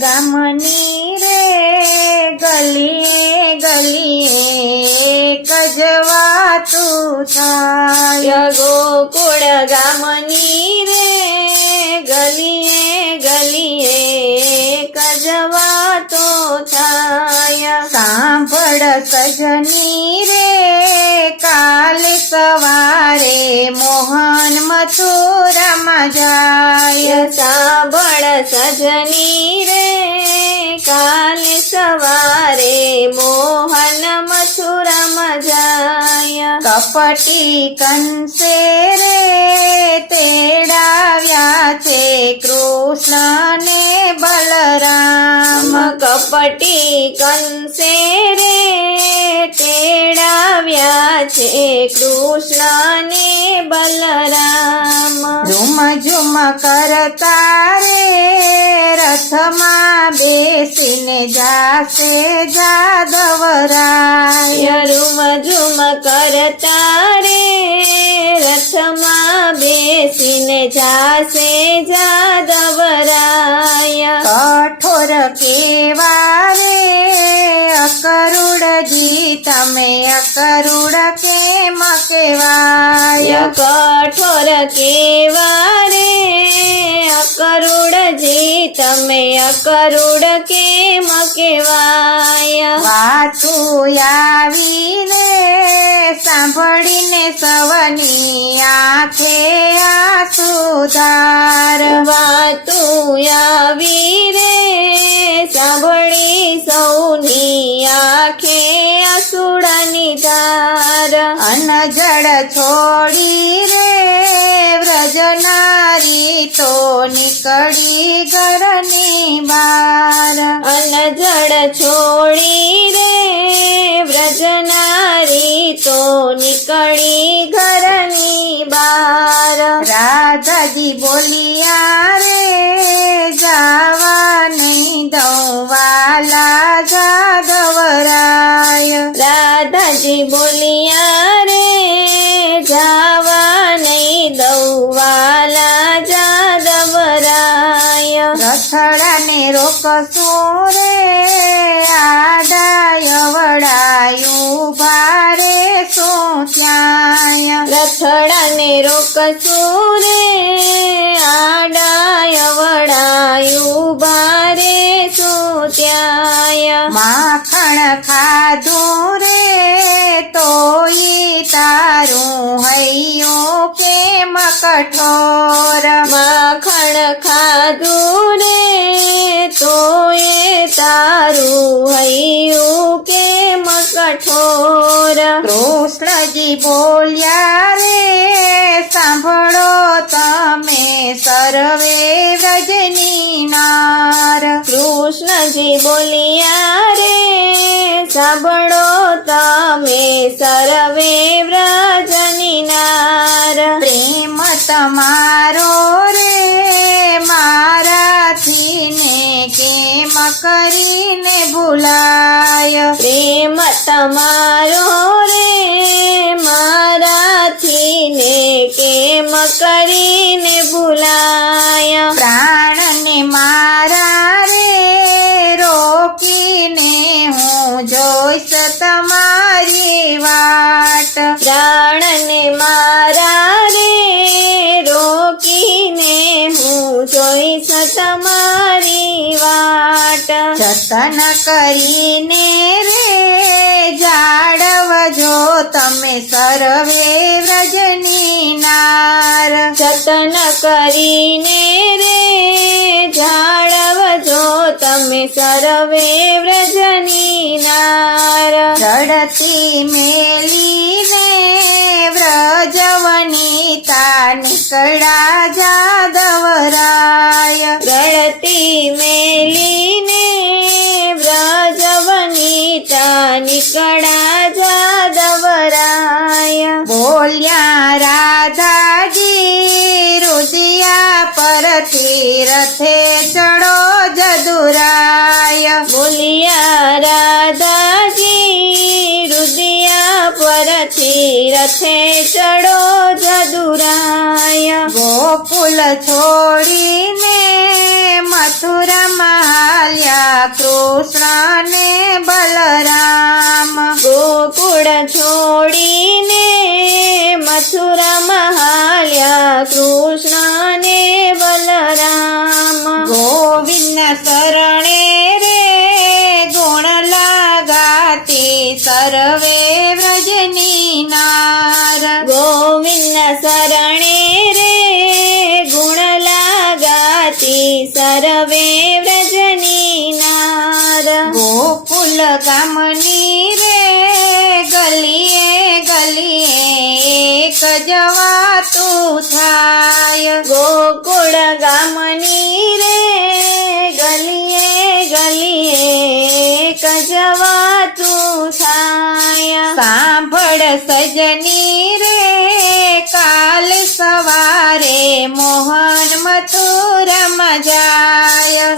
ગામની રે ગલીએ ગલીએ કજવાતું થાય, ગોકુળ ગામની રે ગલીએ ગલીએ કજવાતો થાય. સાંભળ સજની રે કાલે સવારે મોહન મથુરામાં જાય. સાંભળ સજની રે કાલે સવારે મોહન મથુરામાં જાય. કપટી કંસે રે તેડાવ્યા છે કૃષ્ણ ને બલરામ. કપટી કંસે રે તેડાવ્યા છે કૃષ્ણ ને બલરામ. ઝુમ ઝુમ કરતા રે રથમાં બેસીને જાશે જાદવરાય. રૂમ ઝુમ કરતા રે રથમાં બેસીને જાશે જાદવરાય. કઠોર કેવા રે અકરુડજી તમે અકરુડ કેમ કહેવાય. કઠોર કેવા રે અકરુડજી તમે અકરુડ કેમ કહેવાય. વાતું આવીને સાંભળીને સવની આંખે આંસુધાર. વાતું આવી રે સાંભળી સૌની આંખે આંસુડાની ધાર. અનજળ છોડી રે વ્રજનારી તો નીકળી ઘરની બાર. અનજળ છોડી રે વ્રજનારી તો નીકળી ઘરની બાર. રાધાજી બોલિયા રે જાવા નહીં દઉં વાલા જાદવરાય. રાધાજી બોલિયા રે જાવા નહીં દઉં વાલા જાદવરાય. રથડાને રોકશું રે આડાય વડાયું ભારે શું ત્યાંય. રથડાને રોકશું રે આડાય વડાયું ભારે શું ત્યાંય. માખણ ખાધું રે તોય તારું હૈયું કેમ કઠોર. માખણ ખાધું રે તોય તારું હૈયું કેમ કઠોર. કૃષ્ણજી બોલ્યા રે સાંભળો તમે સર્વે વ્રજની નાર. કૃષ્ણજી બોલિયા રે સાંભળો તમે સર્વે વ્રજની નાર. પ્રેમ તમારો રે મારાથી ને કેમ કરીને ભૂલાય. પ્રેમ તમારો રે મારાથી ને કેમ કરીને ભૂલાય. પ્રાણને મારા રે રોકીને હું જોઈશ તમારી વાટ. પ્રાણને મારા રે રોકીને હું જોઈશ તમારી વાટ. જતન કરીને રે જાળવજો તમે સર્વે વ્રજની નાર. જતન કરીને રે જાળવજો તમે સર્વે વ્રજની નાર. રડતી મેલીને વ્રજવનિતા નીકળ્યા જાદવરાય. રડતી મેલીને વ્રજવનિતા નીકળ્યા જાદવરાય. બોલ્યા રાધાજી રુદિયા પરથી રથે ચડો જદુરાય. રથે ચડો જદુરાય. ગોકુલ છોડીને મથુરામાં હાલ્યા કૃષ્ણ ને બલરામ. ગોકુળ છોડીને મથુરામાં હાલ્યા કૃષ્ણ ને બલરામ. ગોવિંદ શરણે રે ગુણ લગાતી સર્વે વ્રજની નાર. ગોવિંદ શરણે રે ગુણ લાગાતી સર્વે વ્રજની નાર. ગોકુલ ગામની રે ગલીએ ગલીએ એક જવાતું થાય. ગોકુળ ગામની રે ગલીએ ગલીએ કજવાતું થાય. સાંભળ સજની રે કાલ સવારે મોહન મથુરામાં જાય.